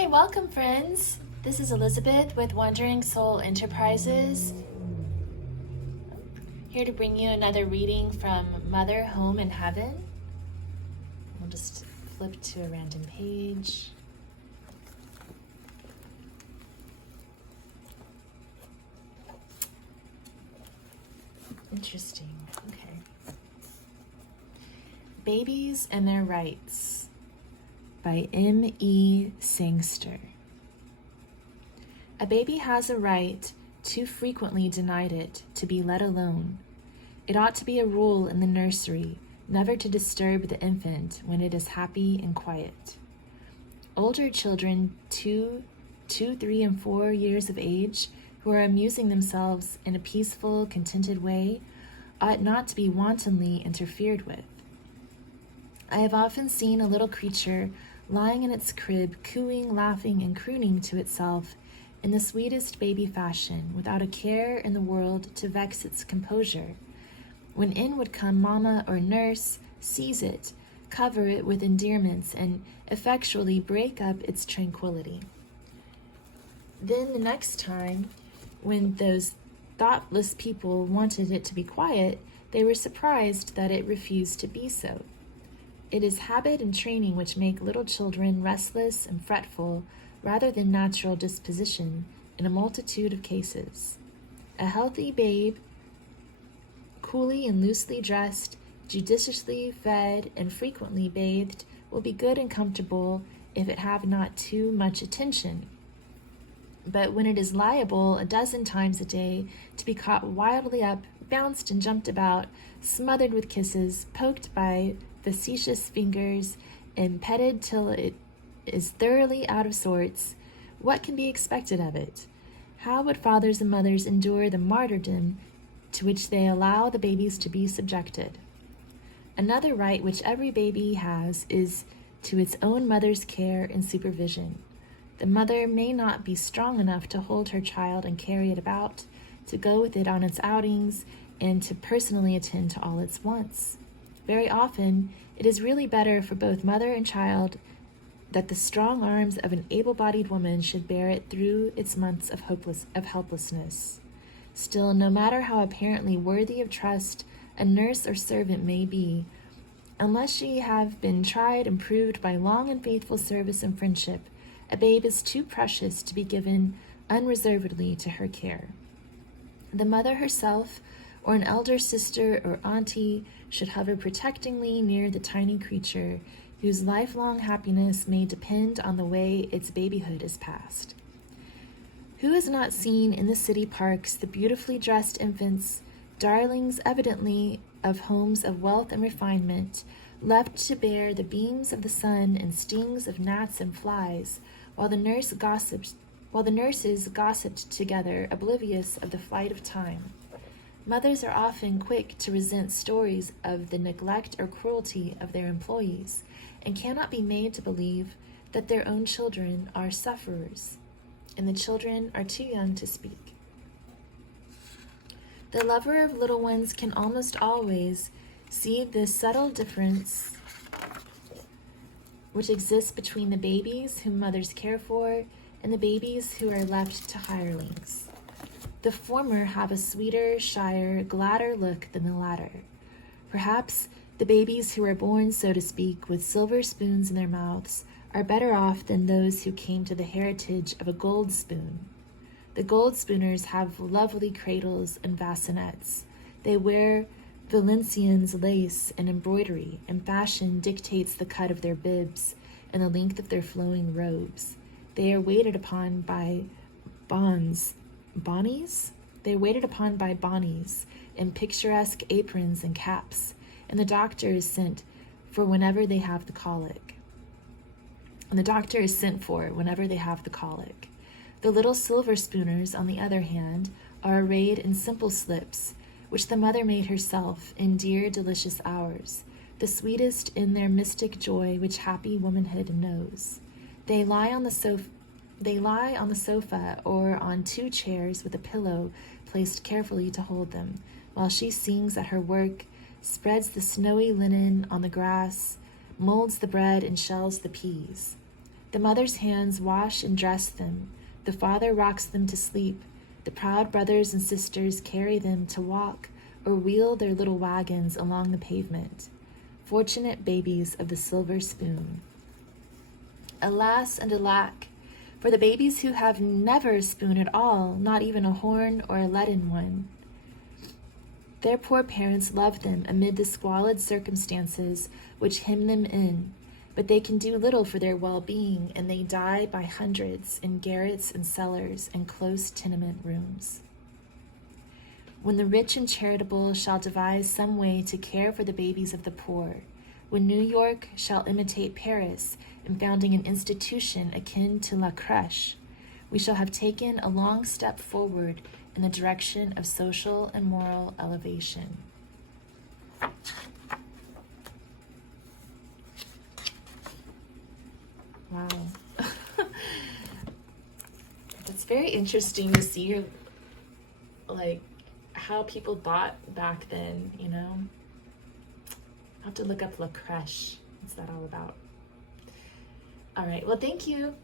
Hi, welcome friends. This is Elizabeth with Wandering Soul Enterprises, here to bring you another reading from Mother, Home, and Heaven. We'll just flip to a random page. Interesting. Okay. Babies and Their Rights by M.E. Sangster. A baby has a right, too frequently denied it, to be let alone. It ought to be a rule in the nursery never to disturb the infant when it is happy and quiet. Older children, 2, 3, and 4 years of age, who are amusing themselves in a peaceful, contented way, ought not to be wantonly interfered with. I have often seen a little creature lying in its crib, cooing, laughing, and crooning to itself in the sweetest baby fashion, without a care in the world to vex its composure, when in would come mamma or nurse, seize it, cover it with endearments, and effectually break up its tranquility. Then the next time, when those thoughtless people wanted it to be quiet, they were surprised that it refused to be so. It is habit and training which make little children restless and fretful, rather than natural disposition, in a multitude of cases. A healthy babe, coolly and loosely dressed, judiciously fed, and frequently bathed, will be good and comfortable if it have not too much attention. But when it is liable a dozen times a day to be caught wildly up, bounced and jumped about, smothered with kisses, poked by facetious fingers, and petted till it is thoroughly out of sorts, what can be expected of it? How would fathers and mothers endure the martyrdom to which they allow the babies to be subjected? Another right which every baby has is to its own mother's care and supervision. The mother may not be strong enough to hold her child and carry it about, to go with it on its outings, and to personally attend to all its wants. Very often, it is really better for both mother and child that the strong arms of an able-bodied woman should bear it through its months of helplessness. Still, no matter how apparently worthy of trust a nurse or servant may be, unless she have been tried and proved by long and faithful service and friendship, a babe is too precious to be given unreservedly to her care. The mother herself, or an elder sister or auntie, should hover protectingly near the tiny creature, whose lifelong happiness may depend on the way its babyhood is passed. Who has not seen in the city parks the beautifully dressed infants, darlings evidently of homes of wealth and refinement, left to bear the beams of the sun and stings of gnats and flies, while the nurses gossiped together, oblivious of the flight of time? Mothers are often quick to resent stories of the neglect or cruelty of their employees, and cannot be made to believe that their own children are sufferers, and the children are too young to speak. The lover of little ones can almost always see the subtle difference which exists between the babies whom mothers care for and the babies who are left to hirelings. The former have a sweeter, shyer, gladder look than the latter. Perhaps the babies who are born, so to speak, with silver spoons in their mouths are better off than those who came to the heritage of a gold spoon. The gold spooners have lovely cradles and bassinets. They wear Valenciennes lace and embroidery, and fashion dictates the cut of their bibs and the length of their flowing robes. They are waited upon by bonnies in picturesque aprons and caps, and the doctor is sent for whenever they have the colic. The little silver spooners, on the other hand, are arrayed in simple slips, which the mother made herself in dear, delicious hours, the sweetest in their mystic joy which happy womanhood knows. They lie on the sofa or on 2 chairs with a pillow placed carefully to hold them, while she sings at her work, spreads the snowy linen on the grass, molds the bread and shells the peas. The mother's hands wash and dress them. The father rocks them to sleep. The proud brothers and sisters carry them to walk or wheel their little wagons along the pavement. Fortunate babies of the silver spoon. Alas and alack, for the babies who have never a spoon at all, not even a horn or a leaden one. Their poor parents love them amid the squalid circumstances which hem them in, but they can do little for their well-being, and they die by hundreds in garrets and cellars and close tenement rooms. When the rich and charitable shall devise some way to care for the babies of the poor, when New York shall imitate Paris in founding an institution akin to La Crèche, we shall have taken a long step forward in the direction of social and moral elevation. Wow. It's very interesting to see, like, how people thought back then, you know? I'll have to look up La Crèche. What's that all about? All right, well, thank you.